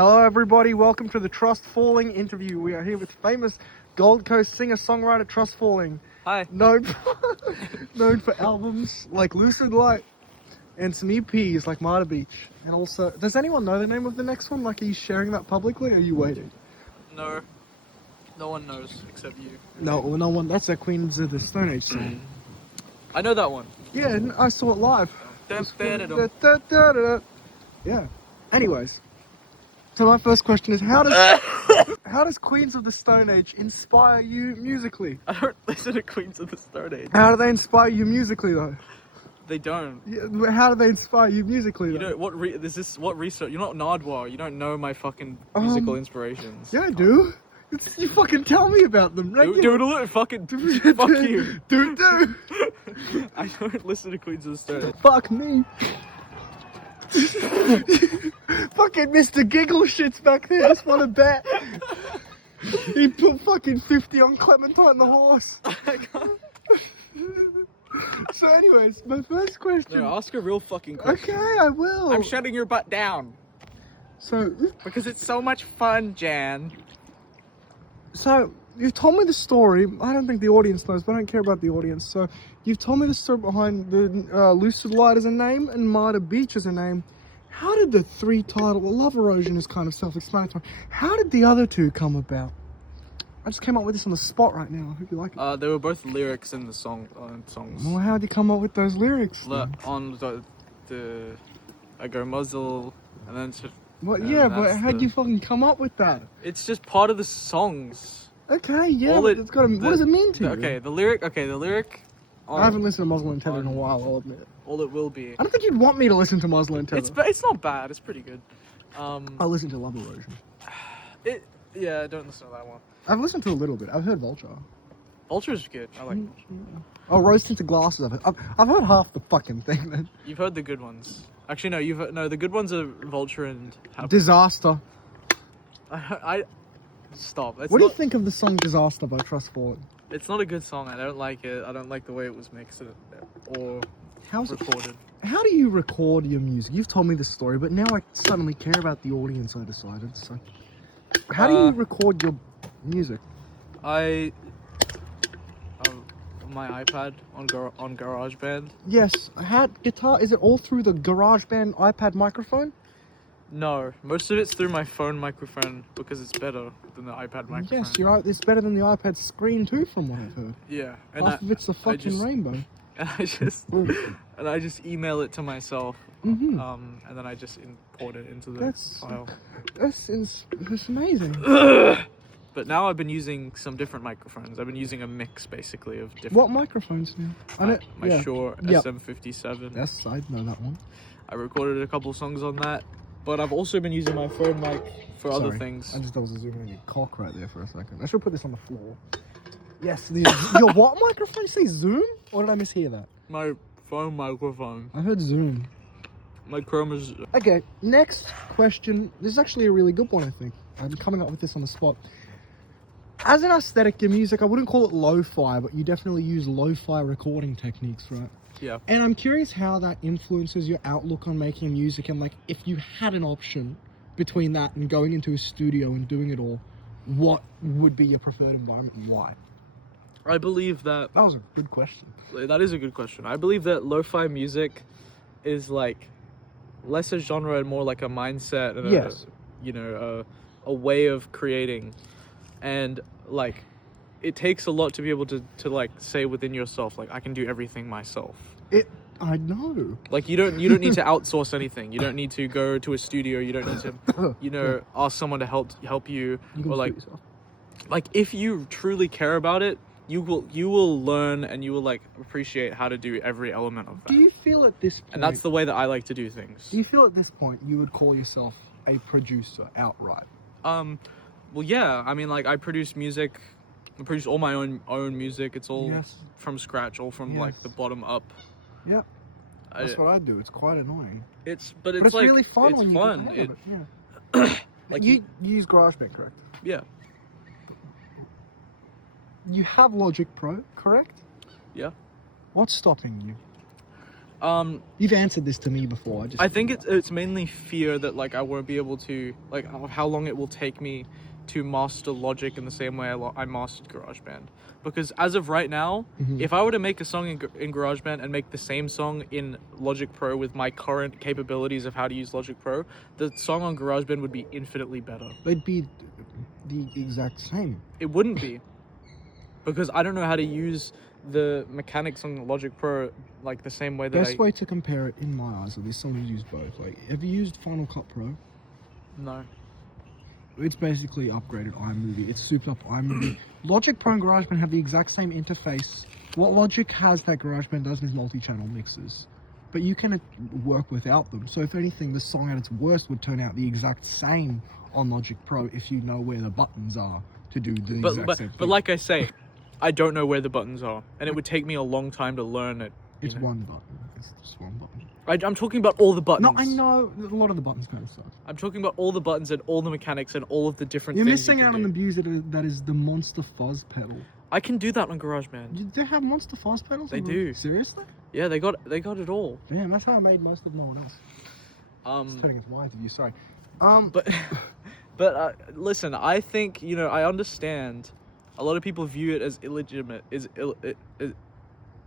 Hello everybody, welcome to the Trust Falling interview. We are here with famous Gold Coast singer-songwriter Trust Falling. Hi. Known for albums like Lucid Light and some EPs like Broadbeach. And also, does anyone know the name of the next one? Like, are you sharing that publicly or are you waiting? No. No one knows except you. No one. That's a Queens of the Stone Age song. I know that one. Yeah, I saw it live. Yeah. Anyways, so my first question is, how does Queens of the Stone Age inspire you musically? I don't listen to Queens of the Stone Age. How do they inspire you musically, though? They don't. Yeah, how do they inspire you musically, though? You know what research? You're not Nardwar. You don't know my fucking musical inspirations. Yeah, I do. You fucking tell me about them, right? Dude, fucking fuck you. Dude. I don't listen to Queens of the Stone Age. Fuck me. Fucking Mr. Giggle shits back there. Just want to bet. He put fucking 50 on Clementine the horse. So, anyways, my first question. No, ask a real fucking question. Okay, I will. I'm shutting your butt down. So, because it's so much fun, Jan. So, you've told me the story. I don't think the audience knows, but I don't care about the audience. So, you've told me the story behind the Lucid Light as a name and Broadbeach as a name. How did the three title, Love Erosion is kind of self-explanatory. How did the other two come about? I just came up with this on the spot right now. I hope you like it. They were both lyrics in the songs. Well, how did you come up with those lyrics? On the I go muzzle and then What? Yeah, but how'd you fucking come up with that? It's just part of the songs. Okay, yeah. What does it mean to you? Okay, the lyric. I haven't listened to Muzzle and Tether in a while, I'll admit. All it will be. I don't think you'd want me to listen to Muzzle and Tether. It's not bad. It's pretty good. I listen to Love Erosion. Yeah, I don't listen to that one. I've listened to a little bit. I've heard Vulture. Vulture's good. I like Vulture. Oh, Rose Tinted Glasses. I've heard half the fucking thing, man. You've heard the good ones. Actually, no. The good ones are Vulture and Disaster. I stop. What do you think of the song Disaster by Trust Falling? It's not a good song. I don't like it. I don't like the way it was mixed or recorded. How do you record your music? You've told me the story, but now I suddenly care about the audience, I decided. So, how do you record your music? My iPad on GarageBand. Yes, guitar. Is it all through the GarageBand iPad microphone? No, most of it's through my phone microphone because it's better than the iPad microphone. Yes, you're right. It's better than the iPad screen too, from what I've heard. Yeah, and half of it's a fucking rainbow. And I just email it to myself, and then I just import it into the file. That's amazing. But now I've been using some different microphones. I've been using a mix, basically, of different... What microphones now? My Shure SM57. Yes, I know that one. I recorded a couple songs on that, but I've also been using my phone mic for other things. I just was zooming in your cock right there for a second. I should put this on the floor. Yes, your what microphone? You say Zoom? Or did I mishear that? My phone microphone. I heard Zoom. My Chrome is... Okay, next question. This is actually a really good one, I think. I'm coming up with this on the spot. As an aesthetic, your music, I wouldn't call it lo-fi, but you definitely use lo-fi recording techniques, right? Yeah. And I'm curious how that influences your outlook on making music, and like, if you had an option between that and going into a studio and doing it all, what would be your preferred environment and why? I believe that... That was a good question. That is a good question. I believe that lo-fi music is like less a genre and more like a mindset and a way of creating. And like it takes a lot to be able to like say within yourself, like, I can do everything myself. I know. Like you don't need to outsource anything. You don't need to go to a studio. You don't need to ask someone to help you or like if you truly care about it, you will learn and you will like appreciate how to do every element of that. Do you feel at this point, and that's the way that I like to do things. Do you feel at this point you would call yourself a producer outright? Well, yeah. I mean, like, I produce music. I produce all my own music. It's all from scratch, all from like the bottom up. Yeah, that's what I do. It's quite annoying. It's like, really fun. It's fun. Like you use GarageBand, correct? Yeah. You have Logic Pro, correct? Yeah. What's stopping you? You've answered this to me before. I think it's mainly fear that like I won't be able to, like, how long it will take me to master Logic in the same way I mastered GarageBand. Because as of right now, if I were to make a song in GarageBand and make the same song in Logic Pro with my current capabilities of how to use Logic Pro, the song on GarageBand would be infinitely better. They'd be the exact same. It wouldn't be. Because I don't know how to use the mechanics on Logic Pro like the same way that Best way to compare it in my eyes, at least someone who's used both. Like, have you used Final Cut Pro? No. It's basically upgraded iMovie. It's souped up iMovie. Logic Pro and GarageBand have the exact same interface. What Logic has that GarageBand doesn't is multi-channel mixes. But you can work without them. So if anything, the song at its worst would turn out the exact same on Logic Pro if you know where the buttons are to do the exact same thing. But like I say, I don't know where the buttons are. And it would take me a long time to learn it. It's one button. It's just one button. I'm talking about all the buttons. No, I know. A lot of the buttons kind of suck. I'm talking about all the buttons and all the mechanics and all of the different You're things missing out on the beauty that is the Monster Fuzz pedal. I can do that on GarageBand. They have Monster Fuzz pedals? They do. Seriously? Yeah, they got it all. Damn, that's how I made most of no one else. It's turning into my interview, sorry. But listen, I think, I understand a lot of people view it as illegitimate.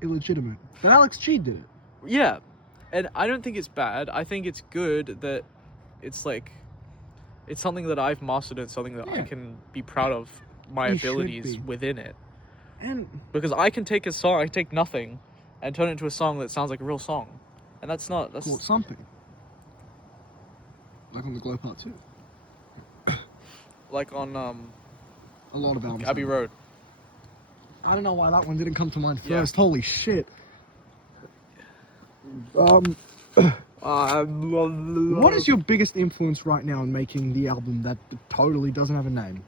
Illegitimate. But Alex G did it. Yeah. And I don't think it's bad. I think it's good that it's like, it's something that I've mastered and something that I can be proud of my abilities within it. And because I can take a song, I can take nothing and turn it into a song that sounds like a real song. And that's something. Like on the Glow Part 2. Like on a lot of albums. Abbey Road. I don't know why that one didn't come to mind first. Holy shit. What is your biggest influence right now in making the album that totally doesn't have a name?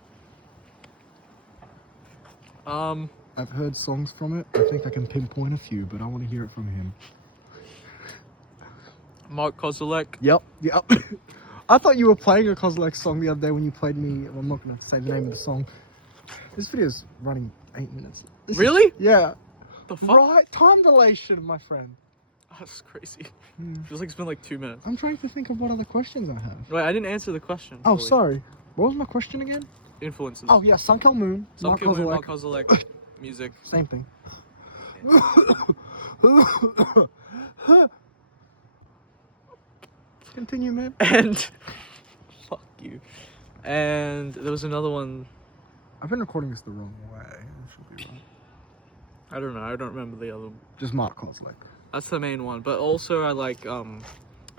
I've heard songs from it. I think I can pinpoint a few, but I want to hear it from him. Mark Kozilek. Yep. I thought you were playing a Kozilek song the other day when you played me. Well, I'm not going to say the name of the song. This video's running 8 minutes. Really? Yeah. The fuck? Right, time dilation, my friend. That's crazy. Feels like it's been like 2 minutes. I'm trying to think of what other questions I have. Wait, I didn't answer the question. Oh, sorry. What was my question again? Influences. Oh, yeah, Sunkel Moon. Sunkel Moon, Mark Kozilek. Music. Same thing. Continue, man. And fuck you. And there was another one. I've been recording this the wrong way. It should be right. I don't know. I don't remember the other one. Just Mark Kozilek. That's the main one. But also, I like. I've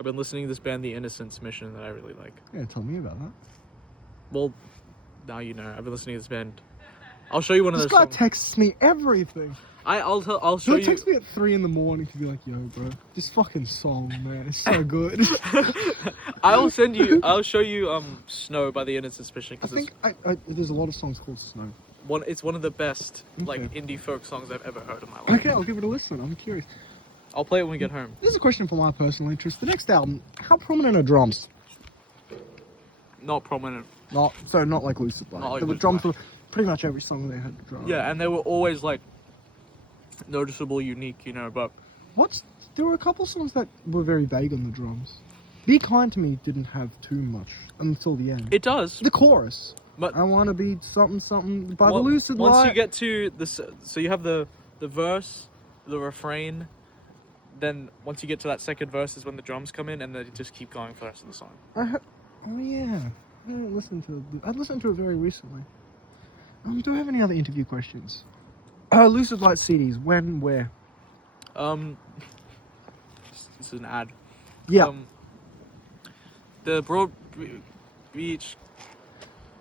been listening to this band, The Innocence Mission, that I really like. Yeah, tell me about that. Well, now you know. I've been listening to this band. I'll show you one of those. This guy texts me everything. I'll show you. He'll text me at 3 in the morning to be like, "Yo, bro, this fucking song, man, it's so good." I'll show you Snow by The Innocence Mission. I think there's a lot of songs called Snow. It's one of the best like indie folk songs I've ever heard in my life. Okay, I'll give it a listen. I'm curious. I'll play it when we get home. This is a question for my personal interest. The next album, how prominent are drums? Not prominent. Not like Lucid Light. Like there were drums for pretty much every song they had drums. Yeah, and they were always like noticeable, unique, but there were a couple songs that were very vague on the drums. Be Kind to Me didn't have too much until the end. It does. The chorus. But I want to be something by the Lucid Light. Once you get to so you have the verse, the refrain, then once you get to that second verse is when the drums come in, and they just keep going for the rest of the song. Oh yeah, I didn't listen to it. I listened to it very recently. Do I have any other interview questions? Lucid Light CDs. When? Where? This is an ad. Yeah. The Broadbeach.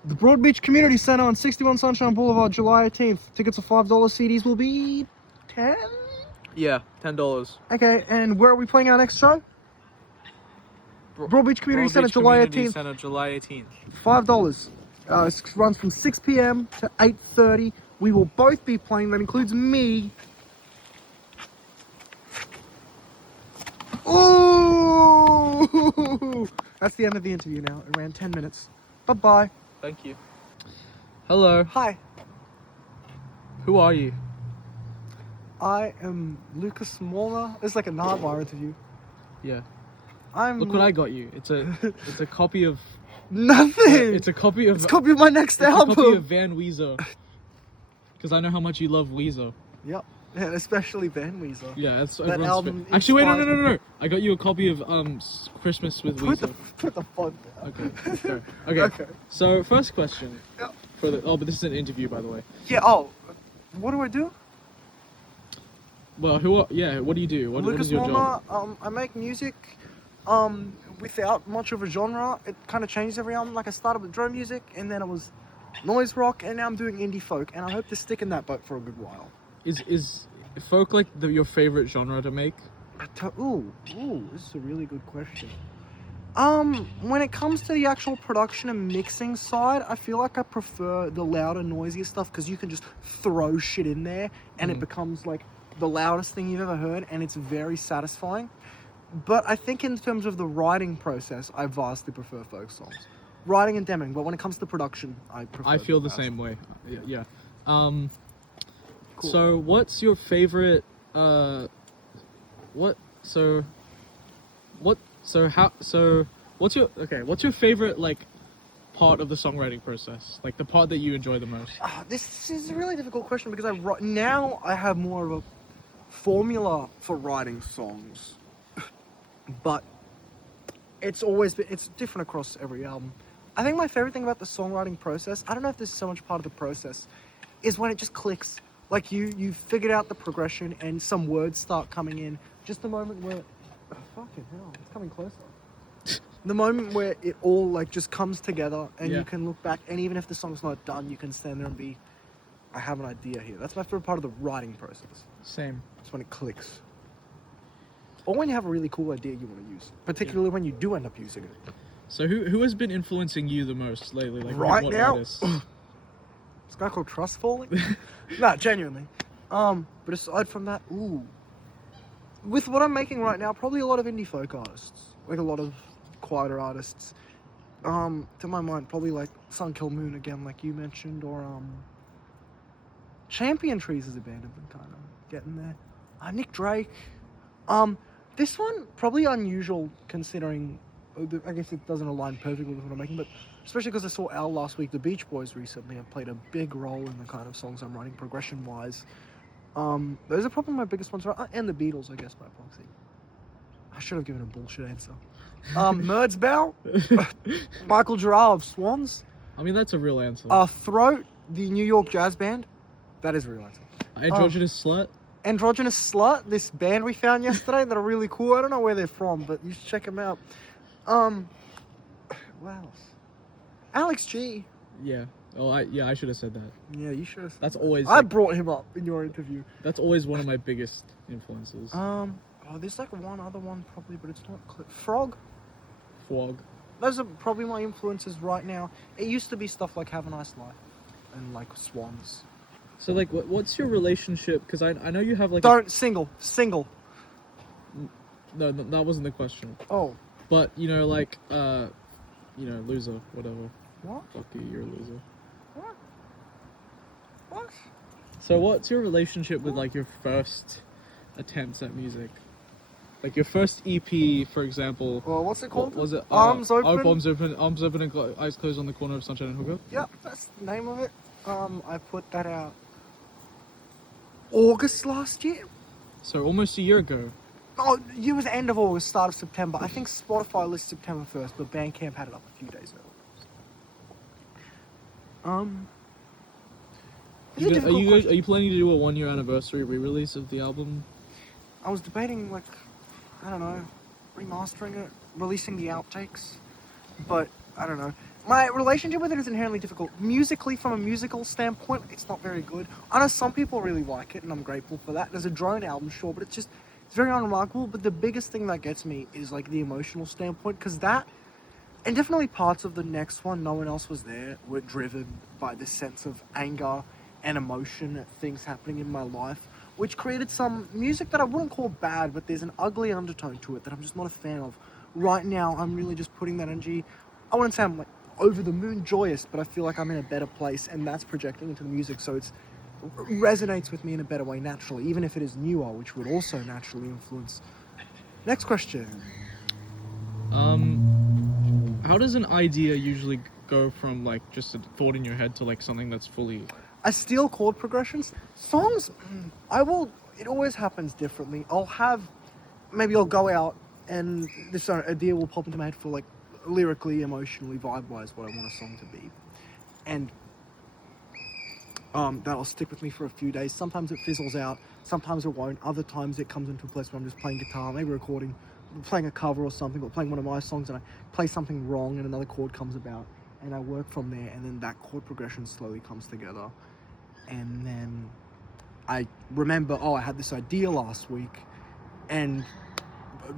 The Broadbeach Community Center on 61 Sunshine Boulevard, July 18th. Tickets are $5. CDs will be $10. Yeah, $10. Okay, and where are we playing our next show? Broadbeach Community Center, July 18th. Center, July 18th. $5. It runs from 6 p.m. to 8:30. We will both be playing. That includes me. Ooh! That's the end of the interview now. It ran 10 minutes. Bye-bye. Thank you. Hello. Hi. Who are you? I am Lucas Molnar. It's like a Nardwire interview. Yeah. I'm. Look what I got you. It's a copy of. Nothing. It's a copy of. It's a copy of my next album. It's a copy of Van Weezer. Because I know how much you love Weezer. Yep. Yeah, especially Van Weezer. Yeah, that's that album. Actually, wait, no. I got you a copy of Christmas with Weezer. Put the font down. Okay. So first question. Yep. But this is an interview, by the way. Yeah. Oh, what do I do? Well, what do you do? What is your Molnar, job? I make music without much of a genre. It kind of changes every album. Like I started with drum music, and then it was noise rock, and now I'm doing indie folk, and I hope to stick in that boat for a good while. Is folk like your favorite genre to make? Ooh, this is a really good question. When it comes to the actual production and mixing side, I feel like I prefer the louder, noisier stuff because you can just throw shit in there and it becomes like the loudest thing you've ever heard, and it's very satisfying. But I think in terms of the writing process, I vastly prefer folk songs. Writing and demming, but when it comes to production, I feel the same way. Yeah. Cool. So what's your favorite what's your favorite like part of the songwriting process? Like the part that you enjoy the most? This is a really difficult question because now I have more of a formula for writing songs. But it's different across every album. I think my favorite thing about the songwriting process, I don't know if this is so much part of the process, is when it just clicks. Like you figured out the progression and some words start coming in. Just the moment where, fucking hell, it's coming closer. The moment where it all like just comes together and you can look back, and even if the song's not done, you can stand there and be, I have an idea here. That's my favorite part of the writing process. Same. It's when it clicks. Or when you have a really cool idea you want to use, particularly when you do end up using it. So who has been influencing you the most lately? Like right what now, artists? this guy called Trustfalling. Nah, genuinely. But aside from that, with what I'm making right now, probably a lot of indie folk artists, like a lot of quieter artists. To my mind, probably like Sun Kill Moon again, like you mentioned, or Champion Trees is a band I've been kind of getting there. Nick Drake. This one, probably unusual considering, I guess it doesn't align perfectly with what I'm making, but especially because I saw Al last week, the Beach Boys recently have played a big role in the kind of songs I'm writing progression-wise. Those are probably my biggest ones, and the Beatles, I guess, by proxy. I should have given a bullshit answer. Merds Bow, Michael Giral of Swans. I mean, that's a real answer. Throat, the New York jazz band. That is a real answer. Androgynous Slut. Androgynous Slut, this band we found yesterday that are really cool. I don't know where they're from, but you should check them out. What else? Alex G. Yeah. Oh, I should have said that. Yeah, you should have. That's always. I brought him up in your interview. That's always one of my biggest influences. There's like one other one probably, but it's not Frog. Frog. Those are probably my influences right now. It used to be stuff like Have a Nice Life and like Swans. So like, what's your relationship? Because I know you have like. Single. No, that wasn't the question. Oh. But like loser, whatever. What? Fuck you, you're a loser. What? So what's your relationship with like your first attempts at music? Like your first EP, for example. Well, what's it called? What was it? Arms Open. Arms Open and Eyes Closed on the Corner of Sunshine and Hookup. Yep, that's the name of it. I put that out August last year. So almost a year ago. Oh, it was end of August, start of September. I think Spotify lists September 1st, but Bandcamp had it up a few days early. Are you planning to do a 1-year anniversary re-release of the album? I was debating, like, I don't know, remastering it, releasing the outtakes, but I don't know. My relationship with it is inherently difficult. Musically, from a musical standpoint, it's not very good. I know some people really like it, and I'm grateful for that. There's a drone album, sure, but it's very unremarkable. But the biggest thing that gets me is, like, the emotional standpoint, because that, and definitely parts of the next one, No One Else Was There, were driven by this sense of anger and emotion at things happening in my life, which created some music that I wouldn't call bad, but there's an ugly undertone to it that I'm just not a fan of. Right now, I'm really just putting that energy, I wouldn't say I'm like over the moon joyous, but I feel like I'm in a better place, and that's projecting into the music. So it's resonates with me in a better way naturally, even if it is newer, which would also naturally influence. Next question. How does an idea usually go from like just a thought in your head to like something that's fully? I steal chord progressions. Songs, it always happens differently. Maybe I'll go out and this idea will pop into my head for like lyrically, emotionally, vibe-wise, what I want a song to be. And that'll stick with me for a few days. Sometimes it fizzles out, sometimes it won't. Other times it comes into a place where I'm just playing guitar, maybe recording, playing a cover or something, or playing one of my songs and I play something wrong and another chord comes about and I work from there, and then that chord progression slowly comes together. And then I remember, I had this idea last week, and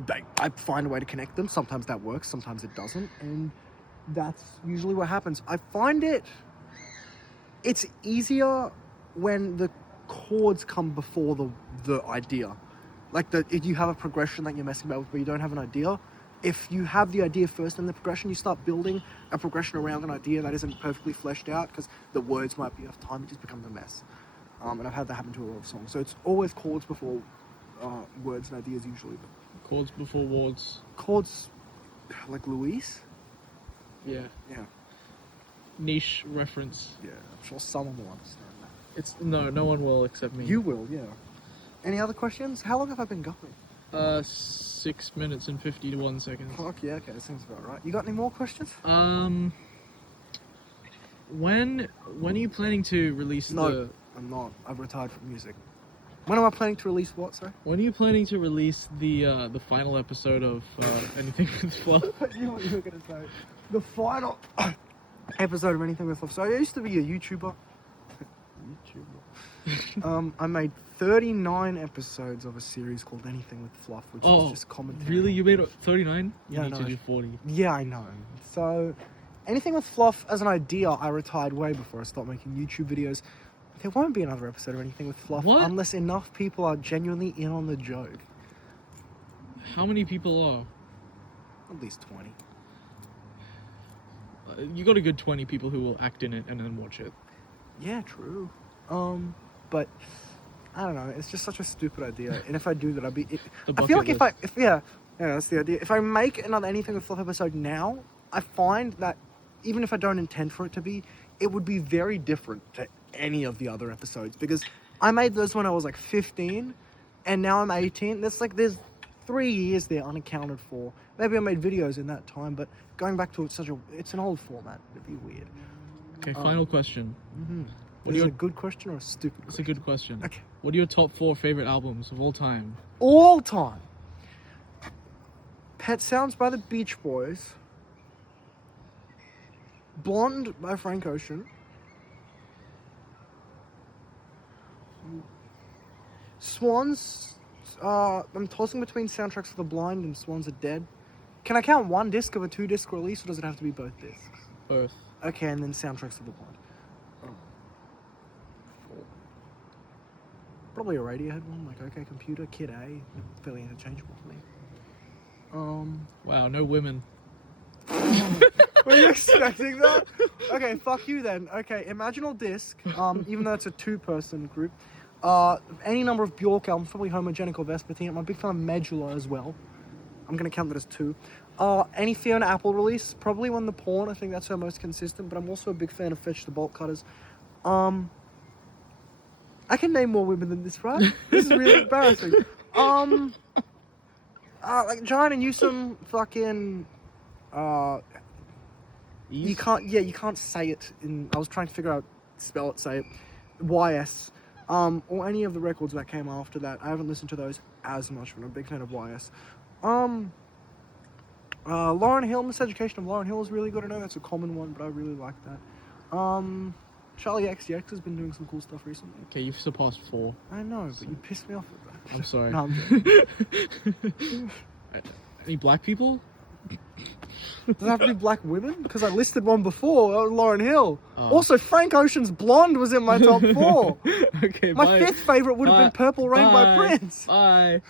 I find a way to connect them. Sometimes that works, sometimes it doesn't, and that's usually what happens. I find it's easier when the chords come before the idea. Like if you have a progression that you're messing about with but you don't have an idea, if you have the idea first and the progression, you start building a progression around an idea that isn't perfectly fleshed out because the words might be off time, it just becomes a mess. And I've had that happen to a lot of songs. So it's always chords before words and ideas usually. Chords before words. Chords like Luis? Yeah. Yeah. Niche reference. Yeah, I'm sure someone will understand that. It's no one will except me. You will, yeah. Any other questions? How long have I been going? 6 minutes and 51 seconds. Fuck yeah, okay, that seems about right. You got any more questions? When are you planning to release No, I'm not. I've retired from music. When am I planning to release what, sorry? When are you planning to release the final episode of Anything with Fluff? I knew what you were going to say. The final episode of Anything with Fluff. So I used to be a YouTuber. I made 39 episodes of a series called Anything with Fluff, which is just commentary. Really? You made 39? Yeah, you need to do 40. Yeah, I know. So, Anything with Fluff as an idea, I retired way before I started making YouTube videos. There won't be another episode of Anything with Fluff unless enough people are genuinely in on the joke. How many people are? At least 20. You got a good 20 people who will act in it and then watch it. Yeah, true. But I don't know. It's just such a stupid idea. And if I do that, I feel like yeah, that's the idea. If I make another Anything with Fluff episode now, I find that even if I don't intend for it to be, it would be very different to any of the other episodes because I made those when I was like 15, and now I'm 18. There's 3 years there unaccounted for. Maybe I made videos in that time, but going back to it's an old format. It'd be weird. Okay, final question. Mm-hmm. Is it a good question or a stupid question? It's a good question. Okay. What are your top 4 favorite albums of all time? All time. Pet Sounds by the Beach Boys. Blonde by Frank Ocean. Swans. I'm tossing between Soundtracks for the Blind and Swans Are Dead. Can I count one disc of a 2-disc release, or does it have to be both discs? Both. Okay, and then Soundtracks for the Blind. Probably a Radiohead one, like OK Computer, Kid A, fairly interchangeable for me. Wow, no women. Were you expecting that? Okay, fuck you then. Okay, Imaginal Disc, even though it's a 2-person group. Any number of Bjork albums, probably Homogenic or Vespertine. I'm a big fan of Medulla as well. I'm going to count that as 2. Any Fiona Apple release, probably When the Pawn. I think that's her most consistent, but I'm also a big fan of Fetch the Bolt Cutters. I can name more women than this, right? This is really embarrassing. Like Giant and Newsom, fucking, you can't say it I was trying to figure out, say it, YS, or any of the records that came after that. I haven't listened to those as much, but I'm a big fan of YS. Lauryn Hill, Miseducation of Lauryn Hill is really good. I know that's a common one, but I really like that. Charlie XCX has been doing some cool stuff recently. Okay, you've surpassed 4. I know, but you pissed me off with that. I'm sorry. No, I'm Any black people? Does it have to be black women? Because I listed one before, Lauryn Hill. Oh. Also, Frank Ocean's Blonde was in my top 4. Okay, My 5th favourite would have been Purple Rain by Prince. Bye.